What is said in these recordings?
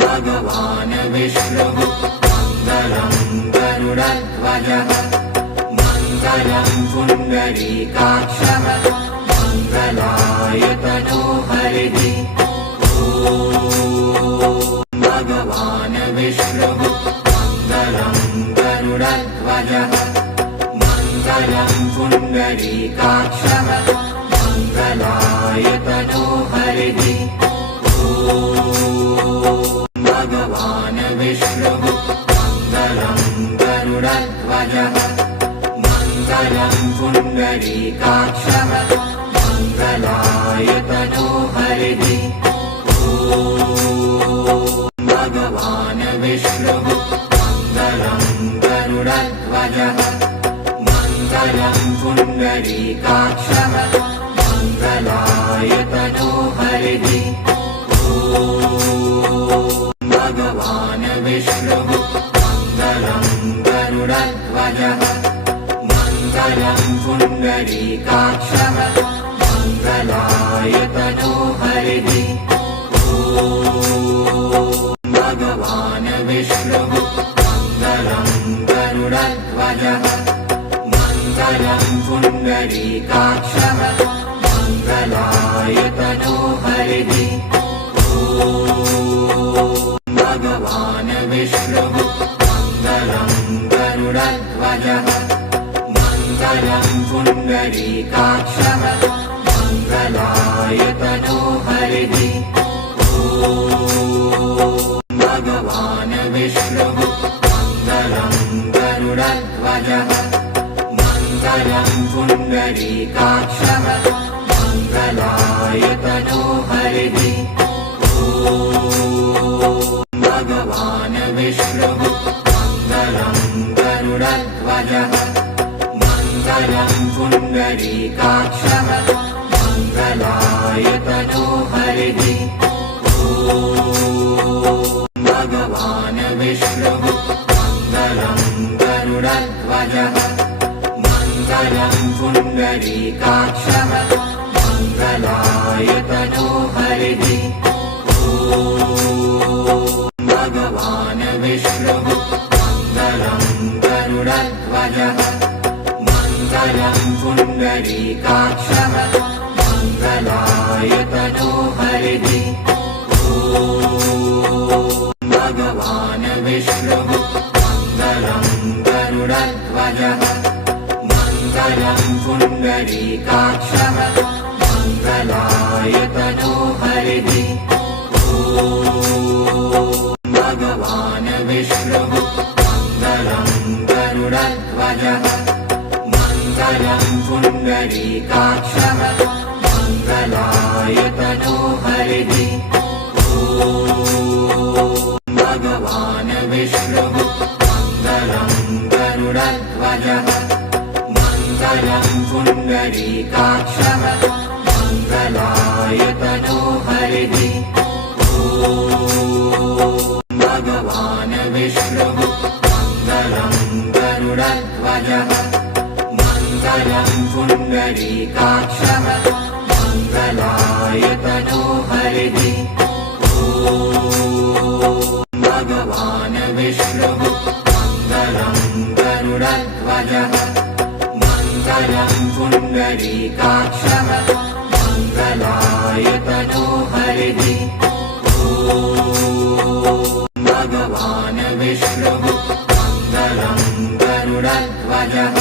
भगवान् विष्णुः मङ्गलं गरुडध्वजः मङ्गलं पुण्डरीकाक्षः मङ्गलायतनो हरिः भगवान् विष्णुः मङ्गलं गरुडध्वजः मङ्गलं पुण्डरीकाक्षः मङ्गलायतनो हरिः भगवान् विष्णुः मङ्गलं गरुडध्वजः मङ्गलं पुण्डरीकाक्षः मङ्गलायतनो हरिः भगवान् विष्णुः मङ्गलं गरुडध्वजः मङ्गलं पुण्डरीकाक्षः मङ्गलायतनो हरिः भगवान् विष्णुः मङ्गलं गरुडध्वजः मङ्गलं पुण्डरीकाक्षः मङ्गलायतनो हरिः भगवान् विष्णुः मङ्गलं गरुडध्वजः मङ्गलं पुण्डरीकाक्षः मङ्गलायतनो हरिः भगवान् विष्णुः मङ्गलं गरुडध्वजः मङ्गलं पुण्डरीकाक्षः मङ्गलायतनो हरिः भगवान् विष्णुः मङ्गलं गरुडध्वजः मङ्गलं पुण्डरीकाक्षः मङ्गलायतनो हरिः भगवान् विष्णुः मङ्गलं गरुडध्वजः मङ्गलं पुण्डरीकाक्षः मङ्गलायतनो हरिः भगवान् विष्णुः मङ्गलं गरुडध्वजः मङ्गलं पुण्डरीकाक्षः मङ्गलायतनो हरिः भगवान् विष्णुः मङ्गलं गरुडध्वजः मङ्गलं पुण्डरीकाक्षः मङ्गलायतनो हरिः भगवान् विष्णुः मङ्गलं गरुडध्वजः मङ्गलं पुण्डरीकाक्षः मङ्गलायतनो हरिः भगवान् विष्णुः मङ्गलं गरुडध्वजः मङ्गलं पुण्डरीकाक्षः मङ्गलायतनो हरिः भगवान् विष्णुः मङ्गलं गरुडध्वजः मङ्गलं पुण्डरीकाक्षः मङ्गलायतनो हरिः भगवान् विष्णुः मङ्गलं गरुडध्वजः मङ्गलं पुण्डरीकाक्षः मङ्गलायतनो हरिः भगवान् विष्णुः मङ्गलं गरुडध्वजः मङ्गलं पुण्डरीकाक्षः मङ्गलायतनो हरिः भगवान् विष्णुः मङ्गलं गरुडध्वजः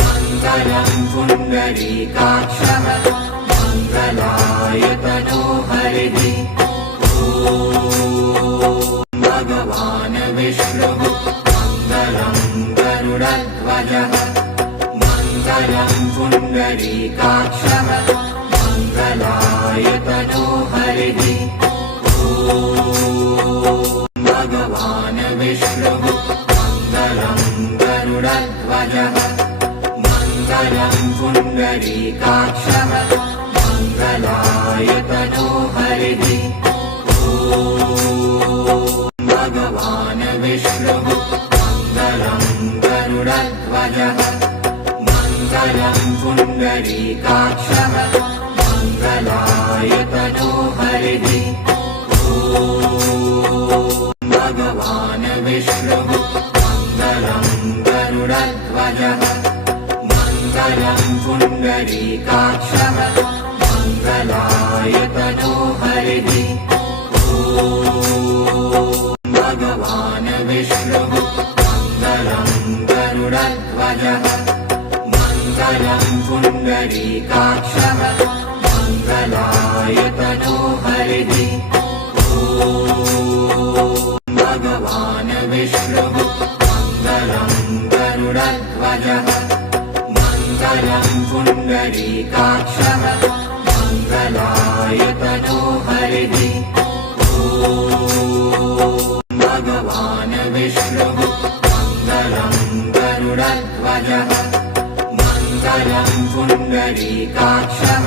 मङ्गलं पुण्डरीकाक्षः मङ्गलायतनो हरिः भगवान् विष्णुः मङ्गलं गरुडध्वजः मङ्गलं पुण्डरीकाक्षः मङ्गलायतनो हरिः भगवान् विष्णुः मङ्गलं गरुडध्वजः मङ्गलं पुण्डरीकाक्षः मङ्गलायतनो हरिः भगवान् विष्णुः मङ्गलं गरुडध्वजः मङ्गलं पुण्डरीकाक्षः मङ्गलायतनो हरिः विष्णुः मङ्गलं गरुडध्वजः मङ्गलं पुण्डरीकाक्षः मङ्गलायतनो हरिः भगवान् विष्णुः मङ्गलं गरुडध्वजः मङ्गलं पुण्डरीकाक्षः मङ्गलायतनो हरिः भगवान् विष्णुः मङ्गलं गरुडध्वजः मङ्गलं पुण्डरीकाक्षः मङ्गलायतनो हरिः भगवान् विष्णुः मङ्गलं गरुडध्वजः मङ्गलं पुण्डरीकाक्षः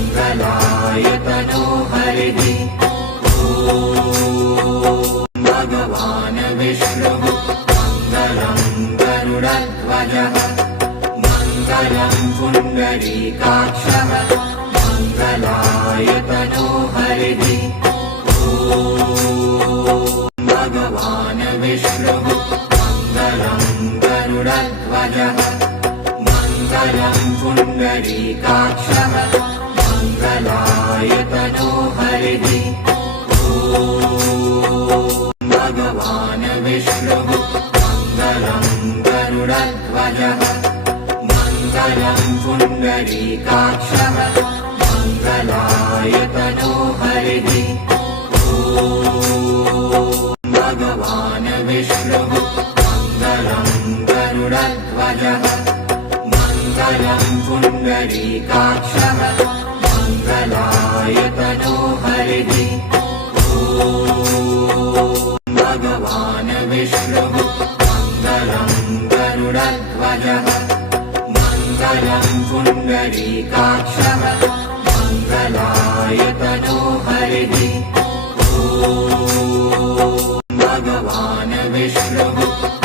मङ्गलायतनो हरिः भगवान् विष्णुः मङ्गलं गरुडध्वजः मङ्गलं पुण्डरीकाक्षः मङ्गलायतनो हरिः भगवान् विष्णुः मङ्गलं गरुडध्वजः मङ्गलं पुण्डरीकाक्षः मङ्गलायतनो हरिः भगवान् विष्णुः मङ्गलं गरुडध्वजः मङ्गलं पुण्डरीकाक्षः मङ्गलायतनो हरिः भगवान् विष्णुः मङ्गलं गरुडध्वजः मङ्गलं पुण्डरीकाक्षः मङ्गलायतनो हरिः भगवान् विष्णुः मङ्गलं गरुडध्वजः मङ्गलं पुण्डरीकाक्षः मङ्गलायतनो हरिः भगवान् विष्णुः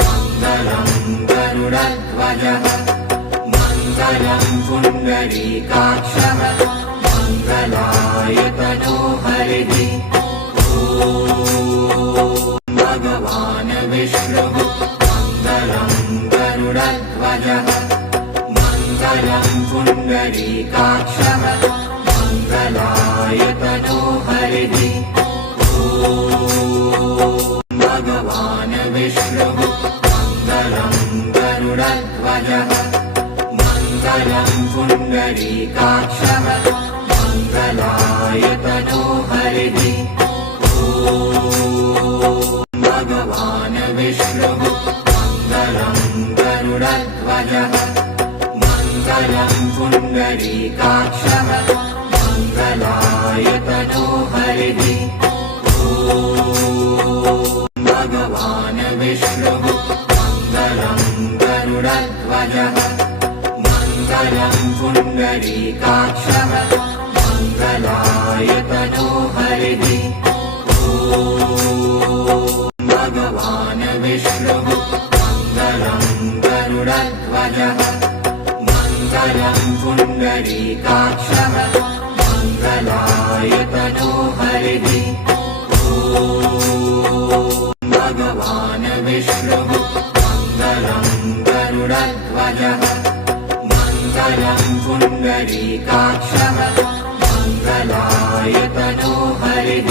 मङ्गलं गरुडध्वजः मङ्गलं पुण्डरीकाक्षः मङ्गलायतनो हरिः भगवान् विष्णुः मङ्गलं गरुडध्वजः मङ्गलं पुण्डरीकाक्षः मङ्गलायतनो हरिः भगवान् विष्णुः मङ्गलं गरुडध्वजः मङ्गलं पुण्डरीकाक्षः मङ्गलायतनो हरिः भगवान् विष्णुः मङ्गलं गरुडध्वजः मङ्गलं पुण्डरीकाक्षः मङ्गलायतनो हरिः भगवान् विष्णुः मङ्गलं गरुडध्वजः मङ्गलं पुण्डरीकाक्षः मङ्गलायतनो हरिः भगवान् विष्णुः मङ्गलं गरुडध्वजः मङ्गलं पुण्डरीकाक्षः मङ्गलायतनो हरिः भगवान् विष्णुः मङ्गलं गरुडध्वजः मङ्गलं पुण्डरीकाक्षः मङ्गलायतनो हरिः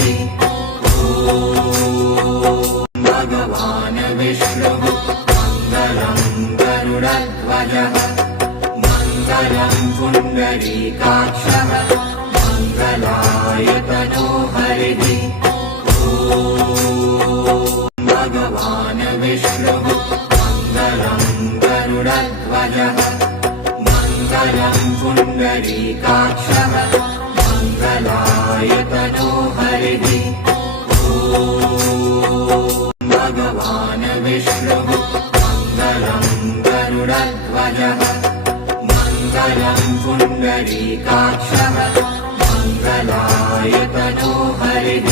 भगवान् विष्णुः मङ्गलं गरुडध्वजः मङ्गलं पुण्डरीकाक्षः मङ्गलायतनो हरिः भगवान् विष्णुः मङ्गलं गरुडध्वजः मङ्गलं पुण्डरीकाक्षः मङ्गलायतनो हरिः भगवान् विष्णुः मङ्गलं गरुडध्वजः मङ्गलं पुण्डरीकाक्षः मङ्गलायतनो हरिः